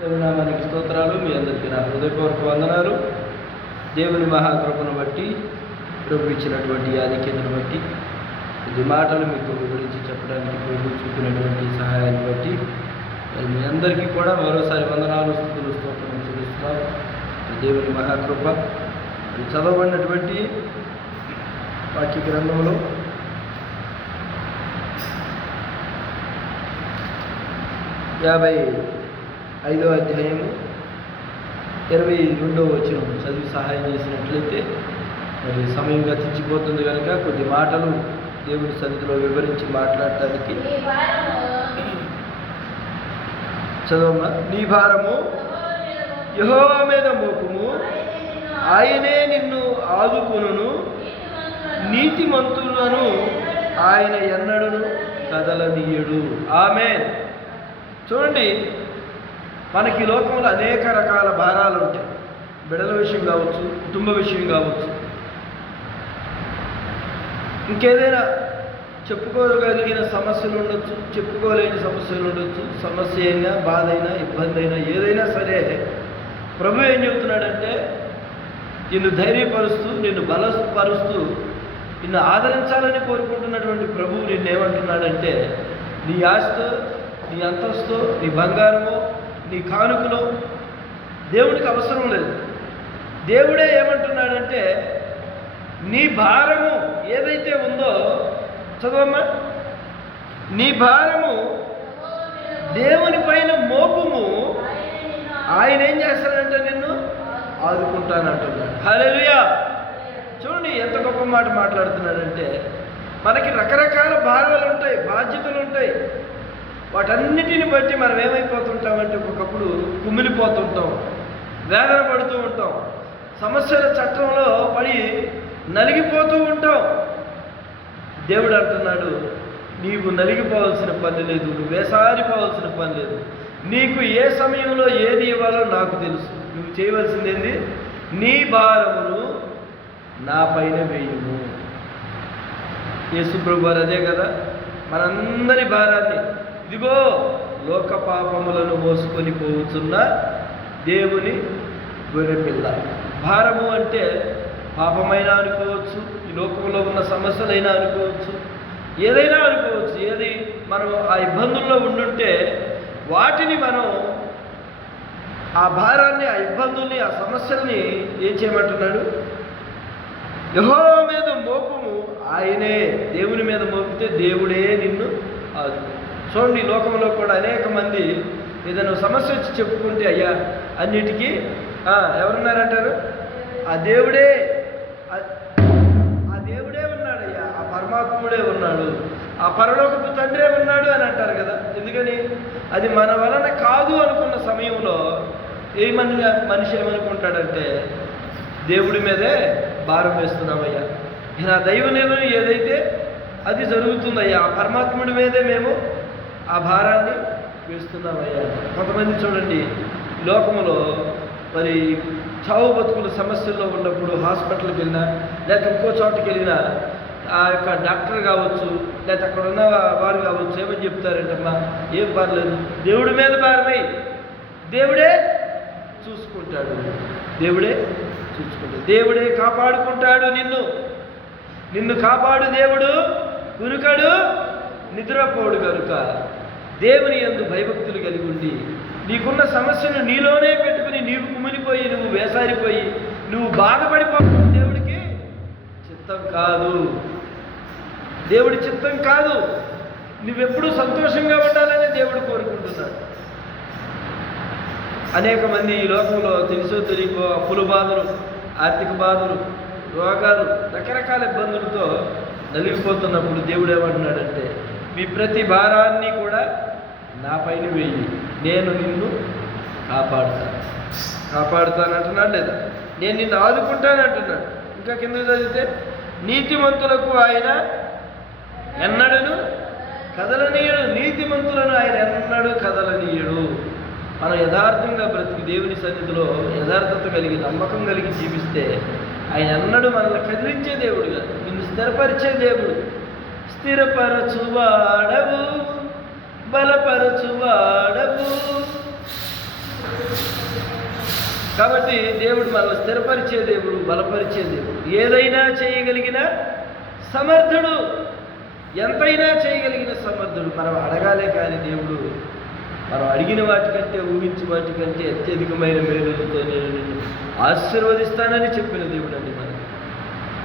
దేవునామానికి స్తోత్రాలు. మీ అందరికీ నా హృదయపూర్వక వందనాలు. దేవుని మహాకృపను బట్టి ప్రభు ఇచ్చినటువంటి ఆధిక్యతను బట్టి ఇది మాటలు మీకు వివరించి చెప్పడానికి ప్రభు చూపినటువంటి సహాయాన్ని బట్టి మీ అందరికీ కూడా మరోసారి వందనాలు స్థుతులు స్తోత్రం చూపిస్తున్నారు దేవుని మహాకృప చదవబడినటువంటి వాక్య గ్రంథంలో యాభై ఐదో అధ్యాయము ఇరవై రెండో వచ్చిన చదివి సహాయం చేసినట్లయితే మరి సమయం గతించిపోతుంది కనుక కొద్ది మాటలు దేవుని సన్నిధిలో వివరించి మాట్లాడటానికి చదవమ్మా. నీ భారము యహోవా మీద మోపము. ఆయనే నిన్ను ఆదుకును నీతిమంతులను ఆయన ఎన్నడను కదలనీయుడు. ఆమె చూడండి మనకి లోకంలో అనేక రకాల భారాలు ఉంటాయి. బిడల విషయం కావచ్చు కుటుంబ విషయం కావచ్చు. ఇంకేదైనా చెప్పుకోగలిగిన సమస్యలు ఉండొచ్చు చెప్పుకోలేని సమస్యలు ఉండొచ్చు. సమస్య అయినా బాధ అయినా ఇబ్బంది అయినా ఏదైనా సరే ప్రభు ఏం చెబుతున్నాడంటే నిన్ను ధైర్యపరుస్తూ నిన్ను బలపరుస్తూ నిన్ను ఆదరించాలని కోరుకుంటున్నటువంటి ప్రభువు నిన్నేమంటున్నాడంటే నీ ఆస్తో నీ అంతస్తు నీ బంగారము నీ కానుకలో దేవుడికి అవసరం లేదు. దేవుడే ఏమంటున్నాడంటే నీ భారము ఏదైతే ఉందో చదవమ్మా. నీ భారము దేవుని పైన మోపుము ఆయన ఏం చేస్తాడంటే నిన్ను ఆదుకుంటానంటున్నాడు. హలెలుయా చూడండి ఎంత గొప్ప మాట మాట్లాడుతున్నాడంటే మనకి రకరకాల భారాలు ఉంటాయి బాధ్యతలు ఉంటాయి. వాటన్నిటిని బట్టి మనం ఏమైపోతుంటామంటే ఒకప్పుడు కుమిలిపోతుంటాం వేదన పడుతూ ఉంటాం సమస్యల చట్టంలో పడి నలిగిపోతూ ఉంటాం. దేవుడు అంటున్నాడు నీవు నలిగిపోవాల్సిన పని లేదు నువ్వు వేసారిపోవాల్సిన పని లేదు. నీకు ఏ సమయంలో ఏది ఇవ్వాలో నాకు తెలుసు. నువ్వు చేయవలసింది ఏంది నీ భారమును నా పైన వేయుము. యేసు ప్రభు అదే కదా మనందరి భారాన్ని ఇదిగో లోక పాపములను మోసుకొని పోవుతున్న దేవుని గొర్రెపిల్ల. భారము అంటే పాపమైనా అనుకోవచ్చు ఈ లోకంలో ఉన్న సమస్యలైనా అనుకోవచ్చు ఏదైనా అనుకోవచ్చు. ఏది మనం ఆ ఇబ్బందుల్లో ఉండుంటే వాటిని మనం ఆ భారాన్ని ఆ ఇబ్బందుల్ని ఆ సమస్యల్ని ఏం చేయమంటున్నాడు? యహో మీద మోపము ఆయనే. దేవుని మీద మోపితే దేవుడే నిన్ను ఆదుకుంటాడు. చూడండి లోకంలో కూడా అనేక మంది ఏదైనా సమస్య వచ్చి చెప్పుకుంటే అయ్యా అన్నిటికీ ఎవరున్నారంటారు? ఆ దేవుడే ఆ- దేవుడే ఉన్నాడయ్యా ఆ పరమాత్ముడే ఉన్నాడు ఆ పరలోకపు తండ్రే ఉన్నాడు అని అంటారు కదా. ఎందుకని? అది మన వలన కాదు అనుకున్న సమయంలో ఏమని మనిషి ఏమనుకుంటాడంటే దేవుడి మీదే భారం వేస్తున్నామయ్యా నా దైవ నిర్ణయం ఏదైతే అది జరుగుతుందయ్యా ఆ పరమాత్ముడి మీదే మేము ఆ భారాన్ని వేస్తున్నామయ్యా. కొంతమంది చూడండి లోకంలో మరి చావు బతుకుల సమస్యల్లో ఉన్నప్పుడు హాస్పిటల్కి వెళ్ళినా లేకపోతే ఇంకో చోటకి వెళ్ళినా ఆ యొక్క డాక్టర్ కావచ్చు లేకపోతే అక్కడ ఉన్న వారు కావచ్చు ఏమని చెప్తారంటమ్మా? ఏం పర్లేదు. దేవుడి మీద భారమై. దేవుడే చూసుకుంటాడు. దేవుడే చూసుకుంటాడు. దేవుడే కాపాడుకుంటాడు నిన్ను. నిన్ను కాపాడు దేవుడు. కురుకడు నిద్రపోడు కనుక దేవుని ఎందు భయభక్తులు కలిగి ఉండి నీకున్న సమస్యను నీలోనే పెట్టుకుని నీవు కుమిలిపోయి నువ్వు వేసారిపోయి నువ్వు బాధపడిపోవడం దేవుడికి చిత్తం కాదు. దేవుడి చిత్తం కాదు. నువ్వెప్పుడు సంతోషంగా ఉండాలని దేవుడు కోరుకుంటున్నాడు. అనేక మంది ఈ లోకంలో తెలుసో తెలియకో అప్పుల బాధలు ఆర్థిక బాధలు రోగాలు రకరకాల ఇబ్బందులతో నలిగిపోతున్నప్పుడు దేవుడు ఏమంటున్నాడంటే మీ ప్రతి భారాన్ని కూడా నా పైన వెయ్యి నేను నిన్ను కాపాడుతాను కాపాడుతాను అంటున్నాడు లేదా? నేను నిన్ను ఆదుకుంటానంటున్నాడు ఇంకా కింద చదివితే నీతిమంతులకు ఆయన ఎన్నడను కదలనీయుడు. నీతిమంతులను ఆయన ఎన్నడూ కదలనీయుడు. మనం యథార్థంగా బ్రతికి దేవుని సన్నిధిలో యథార్థత కలిగి నమ్మకం కలిగి జీవిస్తే ఆయన ఎన్నడూ మనల్ని కదిలించే దేవుడు కాదు. నిన్ను స్థిరపరిచే దేవుడు. స్థిరపరచువాడవు. బలపరచువాడవు కాబట్టి దేవుడు మనల్ని స్థిరపరిచే దేవుడు బలపరిచే దేవుడు. ఏదైనా చేయగలిగిన సమర్థుడు ఎంతైనా చేయగలిగిన సమర్థుడు. మనం అడగాలే కానీ దేవుడు మనం అడిగిన వాటికంటే ఊహించి వాటికంటే అత్యధికమైన మేలులతో నేను నిన్ను ఆశీర్వదిస్తానని చెప్పిన దేవుడు అండి మనకి.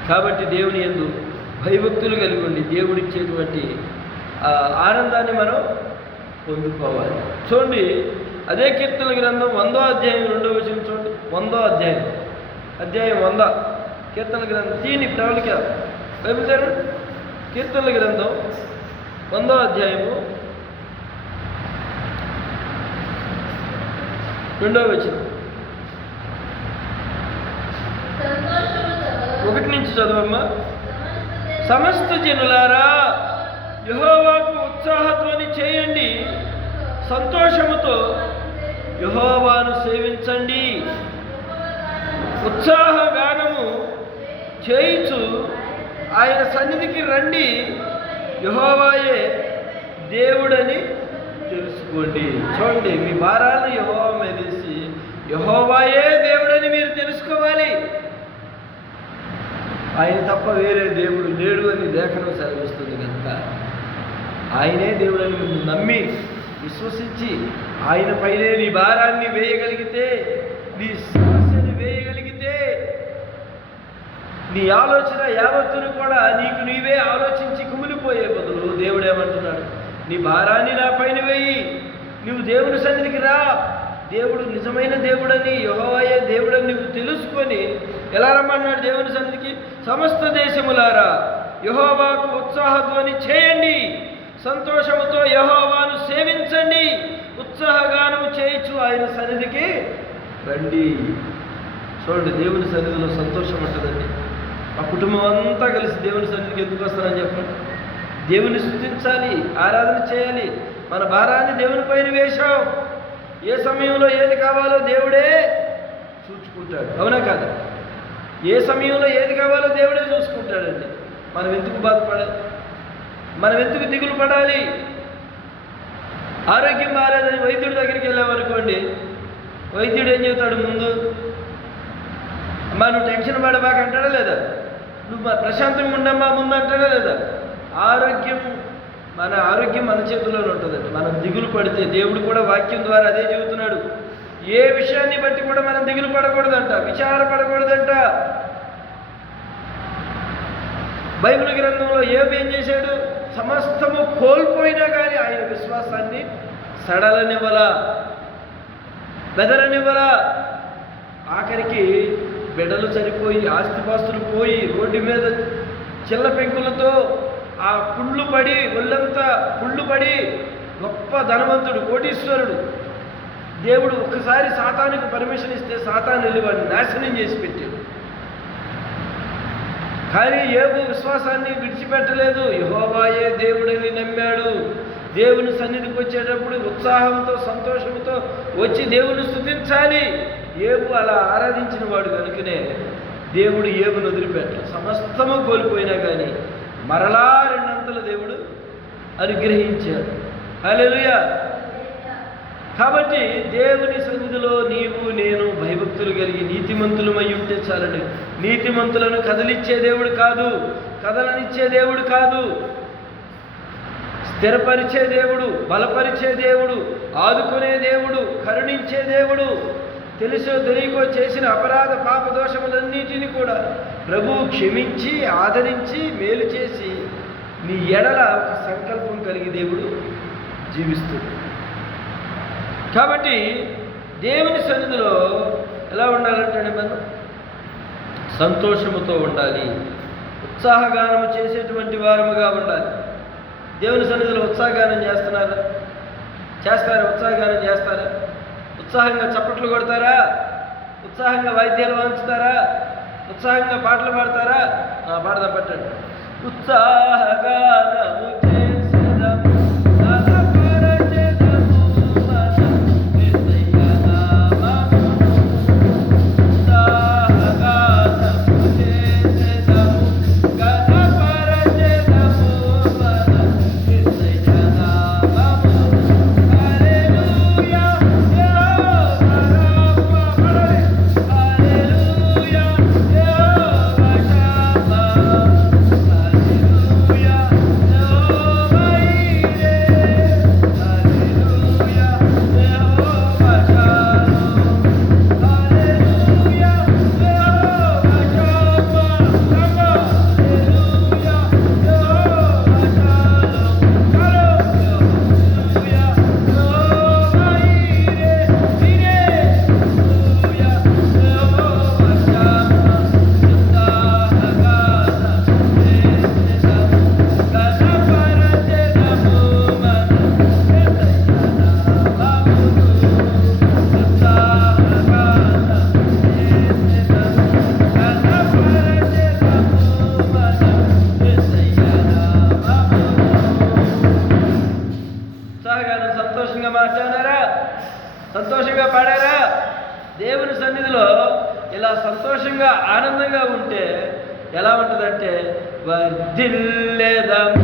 కాబట్టి దేవుని ఎందు భయభక్తులు కలిగి ఉండి దేవుడిచ్చేటువంటి ఆనందాన్ని మనం పొందుకోవాలి. చూడండి అదే కీర్తన గ్రంథం వందో అధ్యాయం రెండో వచనం చూడండి. వందో అధ్యాయం. అధ్యాయం వంద. కీర్తన గ్రంథం. తీని ప్రవళిక బైబిల్ కీర్తనల గ్రంథం వందో అధ్యాయము రెండో వచనం. ఒకటి నుంచి చదవమ్మా. సమస్త జనులారా యహోవాకు ఉత్సాహధ్వని చేయండి. సంతోషముతో యహోవాను సేవించండి. ఉత్సాహ గానము చేయించు ఆయన సన్నిధికి రండి. యహోవాయే దేవుడని తెలుసుకోండి. చూడండి మీ భారాలు యహోవా మీదేసి యహోవాయే దేవుడని మీరు తెలుసుకోవాలి. ఆయన తప్ప వేరే దేవుడు లేడు అని లేఖనం సెలవిస్తుంది కనుక. ఆయనే దేవుడని నువ్వు నమ్మి విశ్వసించి ఆయన పైనే నీ భారాన్ని వేయగలిగితే నీ సమస్యని వేయగలిగితే నీ ఆలోచన యావత్తును కూడా నీకు నీవే ఆలోచించి కుమిలిపోయే బదులు దేవుడు ఏమంటున్నాడు? నీ భారాన్ని నా పైన వేయి. నువ్వు దేవుని సన్నిధికి రా. దేవుడు నిజమైన దేవుడని యెహోవాయే దేవుడని నువ్వు తెలుసుకొని ఎలా రమ్మన్నాడు దేవుని సన్నిధికి? సమస్త దేశములారా యహోవాకు ఉత్సాహధ్వని చేయండి. సంతోషముతో యహోవాను సేవించండి. ఉత్సాహగానము చేయొచ్చు ఆయన సన్నిధికి రండి. చూడండి దేవుని సన్నిధిలో సంతోషం ఉంటుందండి. ఆ కుటుంబం అంతా కలిసి దేవుని సన్నిధికి ఎందుకు వస్తారని చెప్పండి. దేవుని స్థుతించాలి ఆరాధన చేయాలి. మన భారాన్ని దేవుని పైన వేశాం. ఏ సమయంలో ఏది కావాలో దేవుడే చూసుకుంటాడు. అవునా కాదు? ఏ సమయంలో ఏది కావాలో దేవుడే చూసుకుంటాడండి. మనం ఎందుకు బాధపడాలి మనం ఎందుకు దిగులు పడాలి. ఆరోగ్యం బాగాలేదని వైద్యుడి దగ్గరికి వెళ్ళామనుకోండి వైద్యుడు ఏం చెబుతాడు ముందు అమ్మా నువ్వు టెన్షన్ పడబాక అంటాడా లేదా? నువ్వు మా ప్రశాంతంగా ఉండమ్మా ముందు అంటాడా లేదా? ఆరోగ్యం మన ఆరోగ్యం మన చేతిలోనే ఉంటుందండి. మనం దిగులు పడితే దేవుడు కూడా వాక్యం ద్వారా అదే చెబుతున్నాడు. ఏ విషయాన్ని బట్టి కూడా మనం దిగులు పడకూడదంట విచారపడకూడదంట బైబిల్ గ్రంథంలో ఏం ఏం చేశాడు? సమస్తము కోల్పోయినా కానీ ఆయన విశ్వాసాన్ని సడలనివ్వల బెదరనివ్వల. ఆఖరికి బిడ్డలు చనిపోయి ఆస్తిపాస్తులు పోయి రోడ్డు మీద చిల్ల పెంకులతో ఆ పుళ్ళు పడి ఒళ్ళంతా పుళ్ళు పడి గొప్ప ధనవంతుడు కోటీశ్వరుడు. దేవుడు ఒక్కసారి సాతానికి పర్మిషన్ ఇస్తే సాతాను వెళ్ళి వాడిని నాశనం చేసి పెట్టాడు. కానీ ఏబు విశ్వాసాన్ని విడిచిపెట్టలేదు. యహోవాయే దేవుడని నమ్మాడు? దేవుని సన్నిధికి వచ్చేటప్పుడు ఉత్సాహంతో సంతోషంతో వచ్చి దేవుని స్థుతించాలి ఏబు అలా ఆరాధించిన వాడు కనుకనే దేవుడు ఏబును వదిలిపెట్ట సమస్తము కోల్పోయినా కానీ మరలా రెండంతల దేవుడు అనుగ్రహించాడు. హలో కాబట్టి దేవుని సన్నిధిలో నీవు నేను భయభక్తులు కలిగి నీతిమంతులమై ఉంటే చాలండి. నీతిమంతులను కదలిచ్చే దేవుడు కాదు కదలనిచ్చే దేవుడు కాదు. స్థిరపరిచే దేవుడు బలపరిచే దేవుడు ఆదుకునే దేవుడు కరుణించే దేవుడు తెలుసో తెలియకో చేసిన అపరాధ పాపదోషములన్నిటిని కూడా ప్రభు క్షమించి ఆదరించి మేలు చేసి నీ ఎడల ఒక సంకల్పం కలిగి దేవుడు జీవిస్తుంది. కాబట్టి దేవుని సన్నిధిలో ఎలా ఉండాలంటే మనం? సంతోషముతో ఉండాలి. ఉత్సాహగానము చేసేటువంటి వారముగా ఉండాలి. దేవుని సన్నిధిలో ఉత్సాహగానం చేస్తున్నారా? చేస్తారా? ఉత్సాహగానం చేస్తారా? ఉత్సాహంగా చప్పట్లు కొడతారా? ఉత్సాహంగా వాయిద్యాలు వాయించుతారా? ఉత్సాహంగా పాటలు పాడతారా? ఆ, పాట పట్టండి ఉత్సాహగానము చే సంతోషంగా పాడారా? దేవుని సన్నిధిలో ఇలా సంతోషంగా ఆనందంగా ఉంటే ఎలా ఉంటుందంటే వర్ధిల్లేదము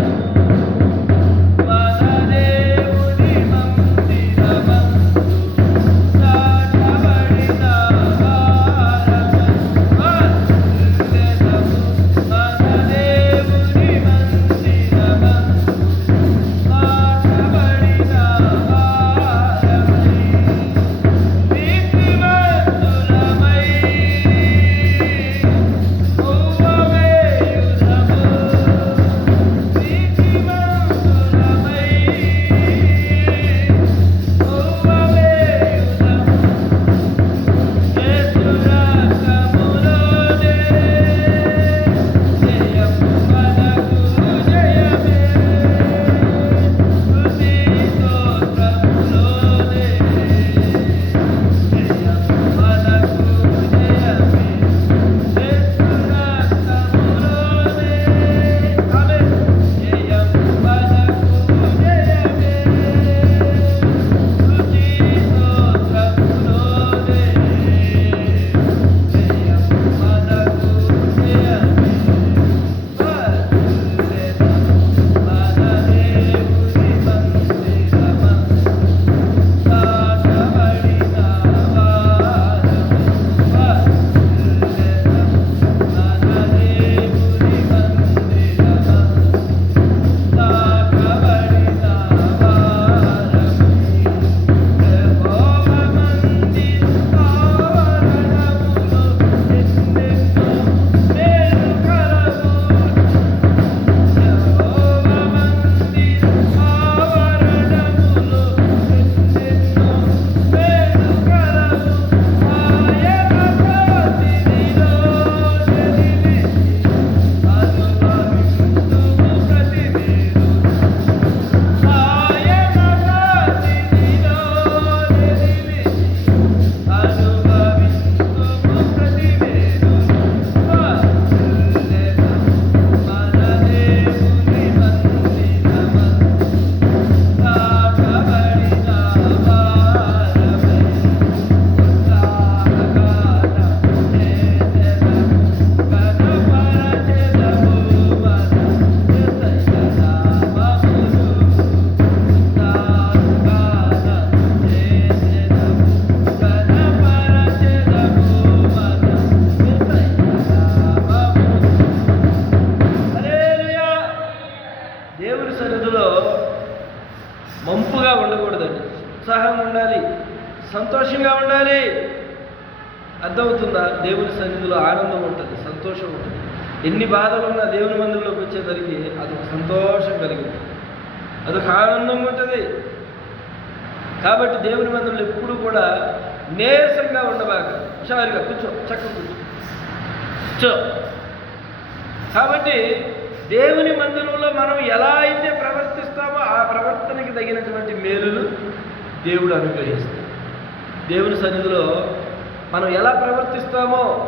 ఎన్ని బాధలు ఉన్నా దేవుని మందిరంలోకి వచ్చేసరికి అదొక సంతోషం కలిగింది. అదొక ఆనందం ఉంటుంది. కాబట్టి దేవుని మందిరంలో ఎప్పుడు కూడా నీరసంగా ఉండబాగా హుషారుగా కూర్చో చక్కగా కూర్చో. కూర్చో. కాబట్టి దేవుని మందిరంలో మనం ఎలా అయితే ప్రవర్తిస్తామో ఆ ప్రవర్తనకి తగినటువంటి మేలులు దేవుడు అనుగ్రహిస్తాడు. దేవుని సన్నిధిలో మనం ఎలా ప్రవర్తిస్తామో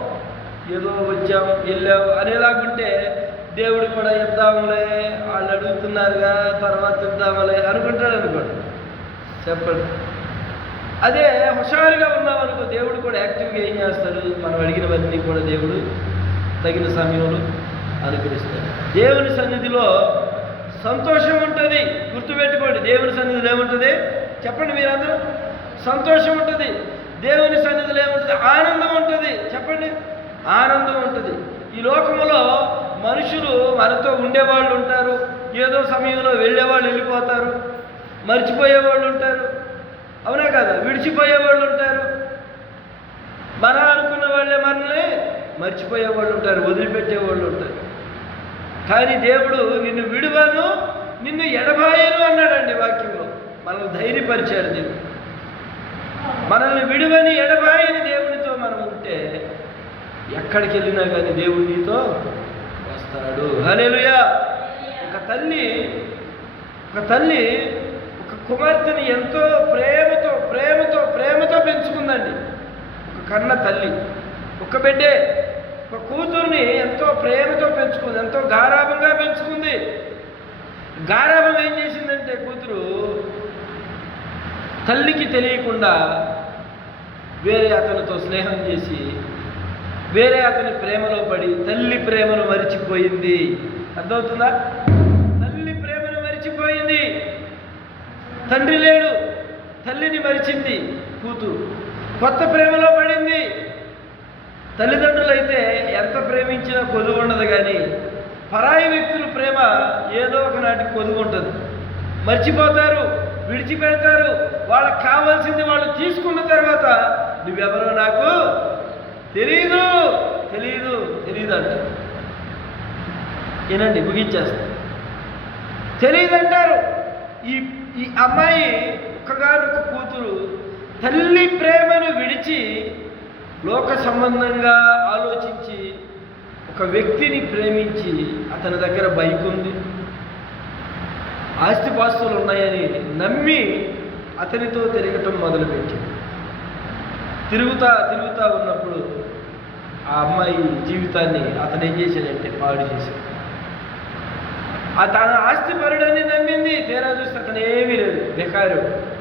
ఏదో వచ్చాం వెళ్ళాం అనేలాగుంటే దేవుడు కూడా ఇద్దాములే వాళ్ళు అడుగుతున్నారుగా తర్వాత ఇద్దాములే అనుకుంటాడు అనుకోండి. చెప్పండి. అదే హుషారుగా ఉన్నామనుకో దేవుడు కూడా యాక్టివ్గా ఏం చేస్తాడు? మనం అడిగినవన్నీ కూడా దేవుడు తగిన సమయంలో అనుగ్రహిస్తాడు. దేవుని సన్నిధిలో సంతోషం ఉంటుంది. గుర్తుపెట్టుకోండి దేవుని సన్నిధిలో ఏముంటుంది? చెప్పండి మీరందరూ. సంతోషం ఉంటుంది. దేవుని సన్నిధిలో ఏముంటుంది? ఆనందం ఉంటుంది. చెప్పండి. ఆనందం ఉంటుంది. ఈ లోకములో మనుషులు మనతో ఉండేవాళ్ళు ఉంటారు. ఏదో సమయంలో వెళ్ళేవాళ్ళు వెళ్ళిపోతారు. మర్చిపోయేవాళ్ళు ఉంటారు. అవునా కదా? విడిచిపోయేవాళ్ళు ఉంటారు. మన అనుకున్న వాళ్ళే మనల్ని మర్చిపోయేవాళ్ళు ఉంటారు వదిలిపెట్టే వాళ్ళు ఉంటారు. కానీ దేవుడు నిన్ను విడువను నిన్ను ఎడబాయను అన్నాడండి వాక్యంలో. మనల్ని ధైర్యపరిచాడు దేవుడు. మనల్ని విడువని ఎడబాయని దేవునితో మనం ఉంటే ఎక్కడికి వెళ్ళినా కానీ దేవుడు నీతో వస్తాడు. హలేలుయా ఒక తల్లి ఒక తల్లి ఒక కుమార్తెని ఎంతో ప్రేమతో ప్రేమతో ప్రేమతో పెంచుకుందండి. ఒక కన్న తల్లి ఒక బిడ్డే ఒక కూతుర్ని ఎంతో ప్రేమతో పెంచుకుంది ఎంతో గారాభంగా పెంచుకుంది. గారాభం ఏం చేసిందంటే కూతురు తల్లికి తెలియకుండా వేరే అతనితో స్నేహం చేసి వేరే అతని ప్రేమలో పడి తల్లి ప్రేమను మరిచిపోయింది. అర్థమవుతుందా? తల్లి ప్రేమను మరిచిపోయింది. తండ్రి లేడు తల్లిని మరిచింది కూతురు. కొత్త ప్రేమలో పడింది. తల్లిదండ్రులైతే ఎంత ప్రేమించినా కొదువు ఉండదు కానీ పరాయి వ్యక్తుల ప్రేమ ఏదో ఒకనాటి కొదువు ఉంటుంది. మర్చిపోతారు విడిచిపెడతారు వాళ్ళకి కావాల్సింది వాళ్ళు తీసుకున్న తర్వాత నువ్వెవరో నాకు తెలీదు తెలీదు తెలీదు అంట వినండి ముగించేస్తా తెలియదంటారు ఈ ఈ అమ్మాయి ఒక్కగానొక్క కూతురు తల్లి ప్రేమను విడిచి లోక సంబంధంగా ఆలోచించి ఒక వ్యక్తిని ప్రేమించి అతని దగ్గర బైక్ ఉంది ఆస్తిపాస్తులు ఉన్నాయని నమ్మి అతనితో తిరగటం మొదలుపెట్టింది. తిరుగుతా తిరుగుతా ఉన్నప్పుడు ఆ అమ్మాయి జీవితాన్ని అతను ఏం చేశాడంటే పాడు చేశాడు. ఆ తన ఆస్తి పరుడని నమ్మింది తీరా చూస్తే అతను ఏమీ లేదు బెకారు.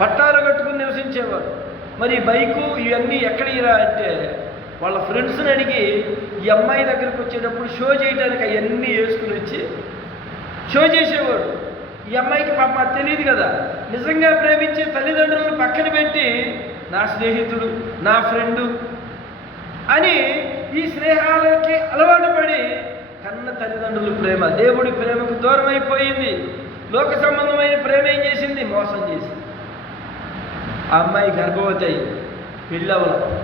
పట్టాలు కట్టుకుని నివసించేవాడు. మరి బైకు ఇవన్నీ ఎక్కడిరా అంటే వాళ్ళ ఫ్రెండ్స్ని అడిగి ఈ అమ్మాయి దగ్గరికి వచ్చేటప్పుడు షో చేయడానికి అవన్నీ వేసుకుని వచ్చి షో చేసేవాడు. ఈ అమ్మాయికి పాప తెలియదు కదా. నిజంగా ప్రేమించే తల్లిదండ్రులను పక్కన పెట్టి నా స్నేహితుడు నా ఫ్రెండు అని ఈ స్నేహాలకి అలవాటు పడి కన్న తల్లిదండ్రుల ప్రేమ దేవుడి ప్రేమకు దూరం అయిపోయింది లోక సంబంధమైన ప్రేమ ఏం చేసింది? మోసం చేసింది. ఆ అమ్మాయి గర్భవతి అయింది. పెళ్ళవల.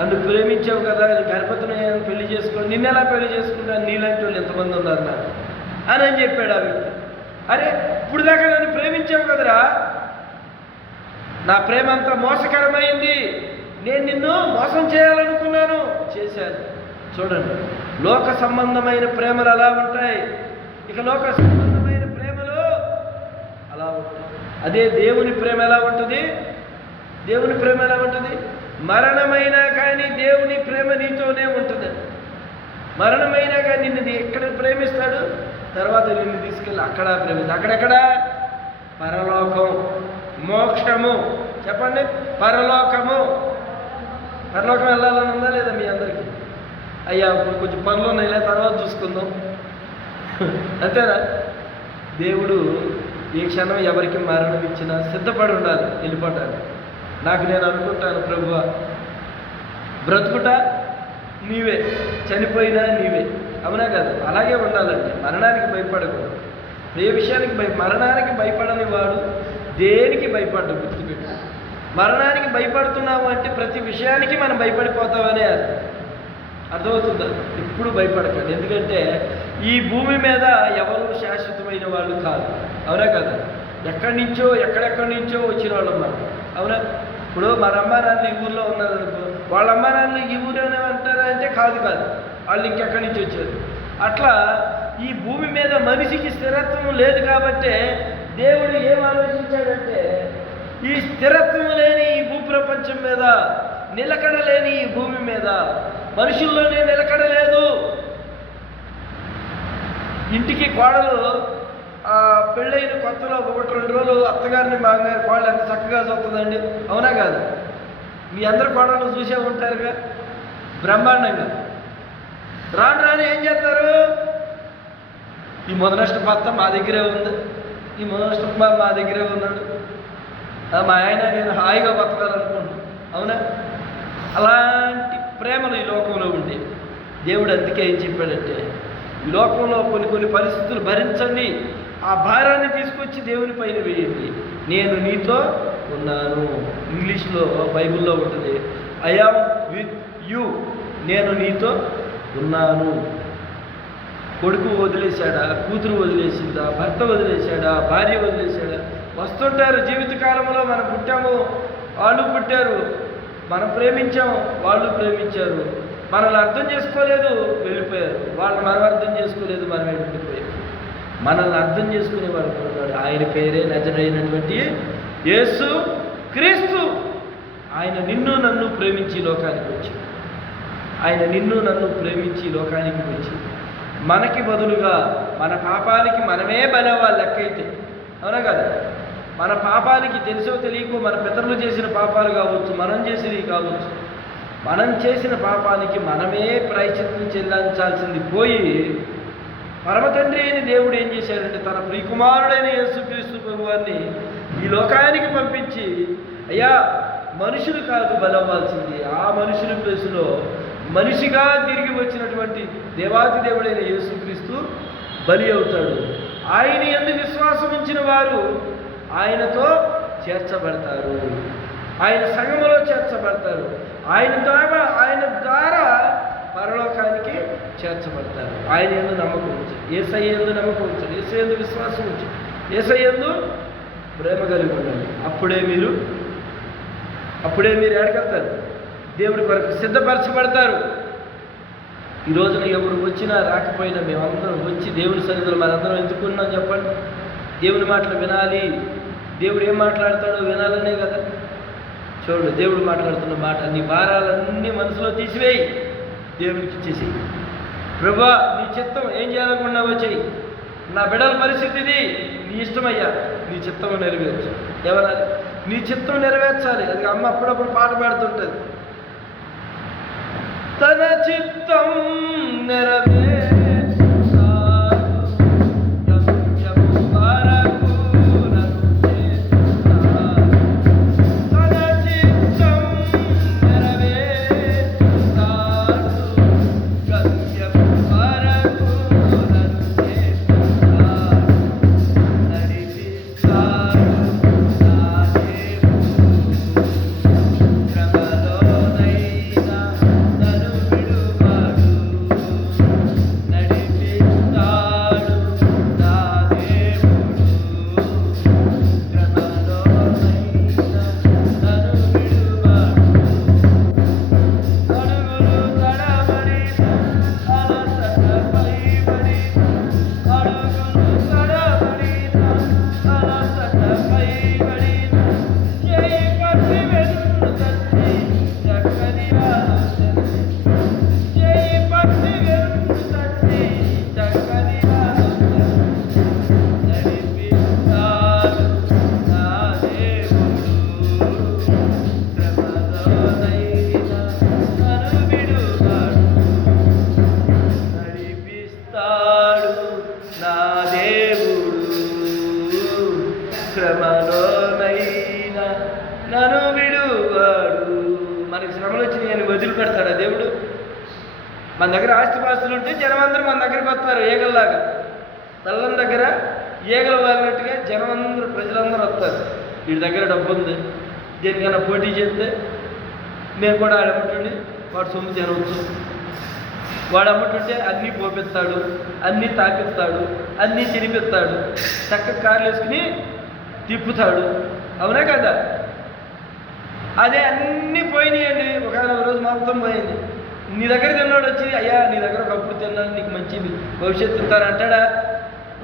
నన్ను ప్రేమించావు కదా నీ గర్భవతిని పెళ్ళి చేసుకుని నిన్న ఎలా పెళ్ళి చేసుకుంటాను? నీలాంటి వాళ్ళు ఎంతమంది ఉన్నారు నాకు? అని అని చెప్పాడు ఆ వ్యక్తి. అరే ఇప్పుడు దాకా నన్ను ప్రేమించావు కదరా? నా ప్రేమ అంతా మోసకరమైంది. నేను నిన్ను మోసం చేయాలనుకున్నాను. చేశాను. చూడండి. లోక సంబంధమైన ప్రేమలు అలా ఉంటాయి. ఇక లోక సంబంధమైన ప్రేమలు అలా ఉంటాయి. అదే దేవుని ప్రేమ ఎలా ఉంటుంది? దేవుని ప్రేమ ఎలా ఉంటుంది? మరణమైనా కానీ దేవుని ప్రేమ నీతోనే ఉంటుంది. మరణమైనా కానీ నిన్ను ఎక్కడ ప్రేమిస్తాడు? తర్వాత నిన్ను తీసుకెళ్ళి అక్కడ ప్రేమిస్తాడు. అక్కడెక్కడ? పరలోకం. మోక్షము. చెప్పండి. పరలోకము. పరలోకం వెళ్ళాలని ఉందా లేదా మీ అందరికీ? అయ్యా ఇప్పుడు కొంచెం పనులు ఉన్నాయి తర్వాత చూసుకుందాం. అంతేనా? దేవుడు ఏ క్షణం ఎవరికి మరణం ఇచ్చినా సిద్ధపడి ఉండాలి వెళ్ళిపోవటానికి నాకు నేను అనుకుంటాను ప్రభువ బ్రతుకుట నీవే చనిపోయినా నీవే. అవునా కాదు? అలాగే ఉండాలండి మరణానికి భయపడకూడదు. ఏ విషయానికి భయ మరణానికి భయపడని వాడు దేనికి భయపడ్డు గుర్తుపెట్టు మరణానికి భయపడుతున్నాము అంటే ప్రతి విషయానికి మనం భయపడిపోతామనే అర్థం. అర్థమవుతుందా? ఎప్పుడు భయపడకండి. ఎందుకంటే ఈ భూమి మీద ఎవరు శాశ్వతమైన వాళ్ళు కాదు. అవునా కదా? ఎక్కడి నుంచో ఎక్కడెక్కడి నుంచో వచ్చిన వాళ్ళు మనం అవునా? ఇప్పుడు మన అమ్మ నాన్న ఈ ఊర్లో ఉన్నారనుకో వాళ్ళ అమ్మ నాన్న ఈ ఊరేనే అంటారా అంటే కాదు కాదు. వాళ్ళు ఇంకెక్కడి నుంచి వచ్చారు? అట్లా ఈ భూమి మీద మనిషికి స్థిరత్వం లేదు కాబట్టే దేవుడు ఏం ఆలోచించాడంటే ఈ స్థిరత్వం లేని ఈ భూప్రపంచం మీద నిలకడ లేని ఈ భూమి మీద మనుషుల్లోనే నిలకడ లేదు. ఇంటికి కోడలు ఆ, పెళ్ళైన కొత్తలో ఒకటి రెండు రోజులు అత్తగారిని మామగారి కోడలు ఎంత చక్కగా చూస్తుందండి అవునా కాదు? మీ అందరు కోడలు చూసే ఉంటారుగా? బ్రహ్మాండంగా. రాను రాను ఏం చేస్తారు? ఈ మొదనష్ట భర్త మా దగ్గరే ఉంది. ఈ మొదనష్ట మా దగ్గరే ఉన్నాడు. మా ఆయన నేను హాయిగా బతకాలనుకుంటున్నాను. అవునా? అలాంటి ప్రేమలు ఈ లోకంలో ఉండే. దేవుడు అందుకే ఏం చెప్పాడంటే ఈ లోకంలో కొన్ని కొన్ని పరిస్థితులు భరించండి. ఆ భారాన్ని తీసుకొచ్చి దేవుని పైన వేయండి. నేను నీతో ఉన్నాను. ఇంగ్లీష్లో బైబిల్లో ఉంటుంది ఐ విత్ యూ నేను నీతో ఉన్నాను. కొడుకు వదిలేశాడా? కూతురు వదిలేసిందా? భర్త వదిలేశాడా? భార్య వదిలేశాడా? వస్తుంటారు జీవితకాలంలో మనం పుట్టాము వాళ్ళు పుట్టారు. మనం ప్రేమించాం వాళ్ళు ప్రేమించారు. మనల్ని అర్థం చేసుకోలేదు వెళ్ళిపోయారు. వాళ్ళు మనం అర్థం చేసుకోలేదు మనం వెళ్ళిపోయారు మనల్ని అర్థం చేసుకునేవాడు వాళ్ళు ఆయన పేరే నజరైనటువంటి యేసు క్రీస్తు. ఆయన నిన్ను నన్ను ప్రేమించి లోకానికి వచ్చి ఆయన నిన్ను నన్ను ప్రేమించి లోకానికి వచ్చి మనకి బదులుగా మన పాపాలకి మనమే బలవాళ్ళు లెక్క అయితే అవునా కదా? మన పాపానికి తెలుసో తెలియకో మన పితరులు చేసిన పాపాలు కావచ్చు మనం చేసినవి కావచ్చు. మనం చేసిన పాపానికి మనమే ప్రాయచిత్వం చెల్లించాల్సింది పోయి పరమతండ్రి అయిన దేవుడు ఏం చేశాడంటే తన ప్రియకుమారుడైన యేసుక్రీస్తు ప్రభువాన్ని ఈ లోకానికి పంపించి అయ్యా మనుషులు కాదు బలవ్వాల్సింది. ఆ మనుషుల ప్లేసులో మనిషిగా తిరిగి వచ్చినటువంటి దేవాది దేవుడైన యేసుక్రీస్తు బలి అవుతాడు. ఆయన ఎందుకు విశ్వాసం ఇచ్చిన వారు ఆయనతో చేర్చబడతారు. ఆయన సంఘములో చేర్చబడతారు. ఆయన ద్వారా ఆయన ద్వారా పరలోకానికి చేర్చబడతారు. ఆయన ఎందు నమ్మకం ఉంచు ఏసై ఎందు నమ్మకం ఉంచు ఏసై ఎందు విశ్వాసం ఉంచు ఏసై ఎందు ప్రేమ కలిగి ఉండాలి అప్పుడే మీరు అప్పుడే మీరు ఎడగలుగుతారు దేవుడి కొరకు సిద్ధపరచబడతారు. ఈ రోజున ఎవరు వచ్చినా రాకపోయినా మేమందరం వచ్చి దేవుని సన్నిధిలో మనందరం ఎందుకున్నాం చెప్పండి? దేవుని మాటలు వినాలి. దేవుడు ఏం మాట్లాడతాడో వినాలనే కదా. చూడు దేవుడు మాట్లాడుతున్న మాట నీ భారాలన్నీ మనసులో తీసివేయి. దేవునికి ఇచ్చేసి ప్రభా నీ చిత్తం ఏం చేయాలనుకున్నావో చెయ్యి. నా బిడల పరిస్థితి ఇది నీ ఇష్టమయ్యా. నీ చిత్తం నెరవేర్చు. ఎవరాలి నీ చిత్తం నెరవేర్చాలి. అది అమ్మ అప్పుడప్పుడు పాట పాడుతుంటుంది. తన చిత్తం నెరవేర్చుతాడు. మన దగ్గర ఆస్తిపాస్తులు ఉంటే జనం అందరూ మన దగ్గరికి వస్తారు ఏగల్లాగా. తల్లం దగ్గర ఈగలు వాలినట్టుగా జనం అందరూ ప్రజలందరూ వస్తారు. వీడి దగ్గర డబ్బు ఉంది దేనికైనా పోటీ చేస్తే నేను కూడా ఆడమంటుండి వాడు సొమ్ము తినవచ్చు వాడు అమ్ముతుంటే అన్నీ పోపిస్తాడు అన్నీ తాపిస్తాడు అన్నీ తినిపిస్తాడు. చక్కగా కార్లు వేసుకుని తిప్పుతాడు. అవునా కదా? అదే అన్నీ పోయినాయండి. ఒక రోజు మొత్తం పోయింది. నీ దగ్గర తిన్నాడు వచ్చి అయ్యా నీ దగ్గర ఒకప్పుడు తిన్నాను నీకు మంచి భవిష్యత్తు ఇస్తాను అంటాడా?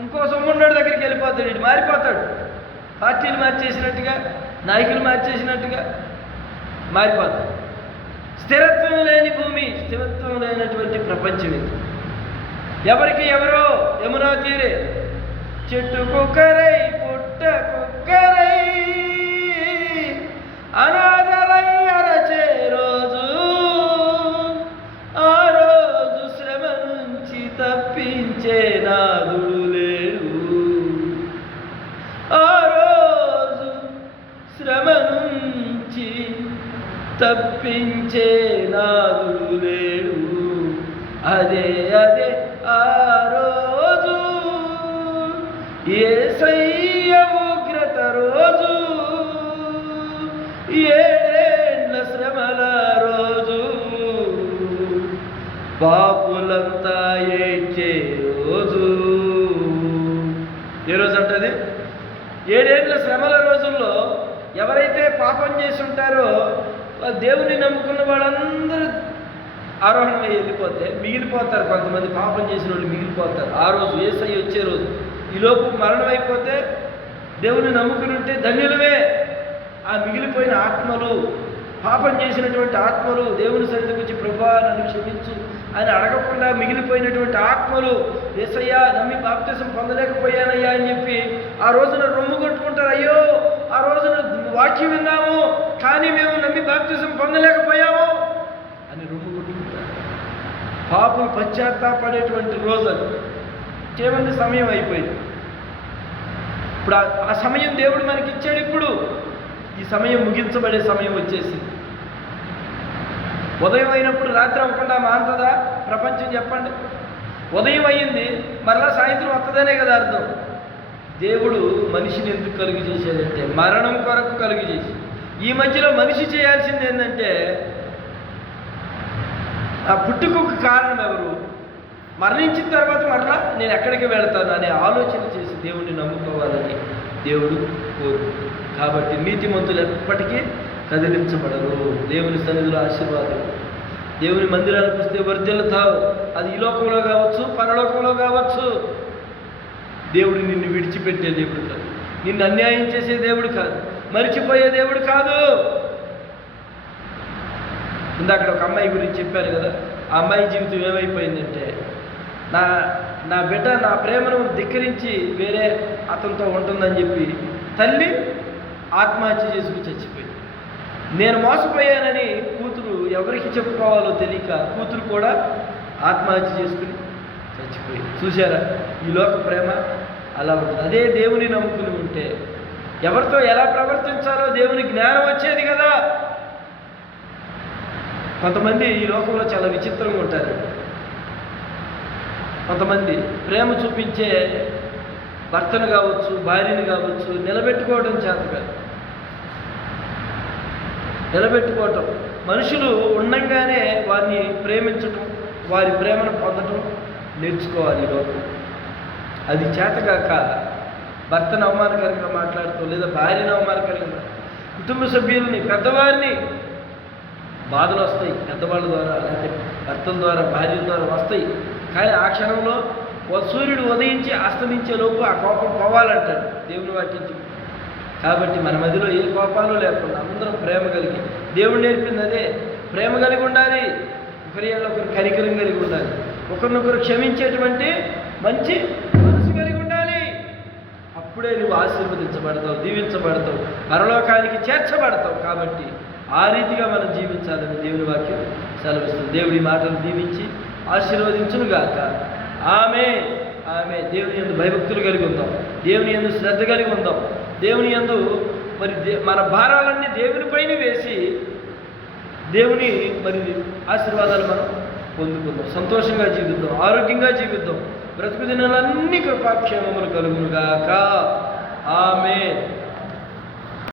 ఇంకో సొమ్మున్నాడు దగ్గరికి వెళ్ళిపోతాడు ఇటు మారిపోతాడు. పార్టీలు మార్చేసినట్టుగా నాయకులు మార్చేసినట్టుగా మారిపోతాడు. స్థిరత్వం లేని భూమి స్థిరత్వం లేనటువంటి ప్రపంచం ఇది. ఎవరికి ఎవరో యమునా తీరే చెట్టు కుక్కరై పుట్ట కుక్కరై అనాథ తప్పించే నాదుడు లేడు. అదే అదే ఆ రోజు. ఏసయ్య ఉగ్రత రోజు. ఏడేళ్ళ శ్రమల రోజు. పాపులంతా ఏడ్చే రోజు. ఏ రోజు అంటది? ఏడేండ్ల శ్రమల రోజుల్లో ఎవరైతే పాపం చేసి ఉంటారో దేవుని నమ్ముకున్న వాళ్ళందరూ ఆరోహణమై వెళ్ళిపోతే మిగిలిపోతారు కొంతమంది పాపం చేసిన వాళ్ళు మిగిలిపోతారు. ఆ రోజు ఏసై వచ్చే రోజు. ఈలోపు మరణం అయిపోతే దేవుని నమ్ముకుని ఉంటే ధన్యులవే ఆ మిగిలిపోయిన ఆత్మలు పాపం చేసినటువంటి ఆత్మలు దేవుని సన్నిధికి వచ్చి ప్రభా నన్ను క్షమించు అని అడగకుండా మిగిలిపోయినటువంటి ఆత్మలు ఏసయ్యా నమ్మి బాప్తిసం పొందలేకపోయానయ్యా అని చెప్పి ఆ రోజున రొమ్ము కొట్టుకుంటారు. అయ్యో ఆ రోజున వాక్యం విన్నాము కానీ మేము నమ్మి బాప్తిజం పొందలేకపోయాము అని రొమ్ము కొట్టుకుంటారు పాపం పశ్చాత్తాపడేటువంటి రోజు అది. కేవలం సమయం అయిపోయింది. ఇప్పుడు ఆ- ఆ సమయం దేవుడు మనకి ఇచ్చాడు ఇప్పుడు. ఈ సమయం ముగించబడే సమయం వచ్చేసింది. ఉదయం అయినప్పుడు రాత్రి అవ్వకుండా మాంతదా ప్రపంచం చెప్పండి. ఉదయం అయ్యింది మరలా సాయంత్రం వస్తుందనే కదా అర్థం. దేవుడు మనిషిని ఎందుకు కలుగు చేశాడంటే మరణం కొరకు కలుగు చేసి. ఈ మధ్యలో మనిషి చేయాల్సింది ఏంటంటే ఆ పుట్టుకకు కారణం ఎవరు? మరణించిన తర్వాత మరలా నేను ఎక్కడికి వెళ్తాను అనే ఆలోచన చేసి దేవుణ్ణి నమ్ముకోవాలని దేవుడు కోరు కాబట్టి నీతిమంతులు ఎప్పటికీ కదిలించబడరు. దేవుని సన్నిధిలో ఆశీర్వాదం. దేవుని మందిరానికి వస్తే వర్ధిల్లుతావు. అది ఈ లోకంలో కావచ్చు పరలోకంలో కావచ్చు. దేవుడు నిన్ను విడిచిపెట్టే దేవుడు కాదు. నిన్ను అన్యాయం చేసే దేవుడు కాదు. మరిచిపోయే దేవుడు కాదు. ఇందాక ఒక అమ్మాయి గురించి చెప్పాను కదా. ఆ అమ్మాయి జీవితం ఏమైపోయిందంటే నా నా బిడ్డ నా ప్రేమను ధిక్కరించి వేరే అతనితో ఉంటుందని చెప్పి తల్లి ఆత్మహత్య చేసుకుని చచ్చిపోయింది. నేను మోసపోయానని కూతురు ఎవరికి చెప్పుకోవాలో తెలియక కూతురు కూడా ఆత్మహత్య చేసుకుని చచ్చిపోయింది. చూశారా? ఈ లోక ప్రేమ అలా ఉంటుంది. అదే దేవుని నమ్ముకుని ఉంటే ఎవరితో ఎలా ప్రవర్తించాలో దేవుని జ్ఞానం వచ్చేది కదా. కొంతమంది ఈ లోకంలో చాలా విచిత్రంగా ఉంటారు. కొంతమంది ప్రేమ చూపించే భర్తను కావచ్చు భార్యను కావచ్చు నిలబెట్టుకోవడం చేత కాదు నిలబెట్టుకోవటం. మనుషులు ఉండంగానే వారిని ప్రేమించటం వారి ప్రేమను పొందటం నేర్చుకోవాలి ఈ లోకం అది చేతగాక భర్తను అవమానకరంగా మాట్లాడుతూ లేదా భార్యను అవమానకరంగా? కుటుంబ సభ్యుల్ని పెద్దవారిని బాధలు వస్తాయి. పెద్దవాళ్ళ ద్వారా లేకపోతే భర్తల ద్వారా భార్యల ద్వారా వస్తాయి. కానీ ఆ క్షణంలో సూర్యుడు ఉదయించి అస్తమించే లోపు ఆ కోపం పోవాలంటాడు దేవుని వాక్యం కాబట్టి మన మధ్యలో ఏ కోపాలు లేకుండా అందరం ప్రేమ కలిగి దేవుడు నేర్పింది అదే. ప్రేమ కలిగి ఉండాలి. ఒకరి ఒకరు కనికరం కలిగి ఉండాలి. ఒకరినొకరు క్షమించేటువంటి మంచి అప్పుడే నువ్వు ఆశీర్వదించబడతావు దీవించబడతావు పరలోకానికి చేర్చబడతావు కాబట్టి ఆ రీతిగా మనం జీవించాలని దేవుని వాక్యం సెలవిస్తుంది. దేవుడి మాటలు దీవించి ఆశీర్వదించునుగాక. ఆమె ఆమె దేవుని యందు భయభక్తులు కలిగి ఉందాం. దేవుని యందు శ్రద్ధ కలిగి ఉందాం. దేవుని యందు మరి దే మన భారాలన్నీ దేవునిపైన వేసి దేవుని మరి ఆశీర్వాదాలు మనం పొందుకుందాం. సంతోషంగా జీవిద్దాం. ఆరోగ్యంగా జీవిద్దాం. బ్రతుకు దినాలన్నీ కృపాక్షేమములు కలుగునుగాక. ఆమె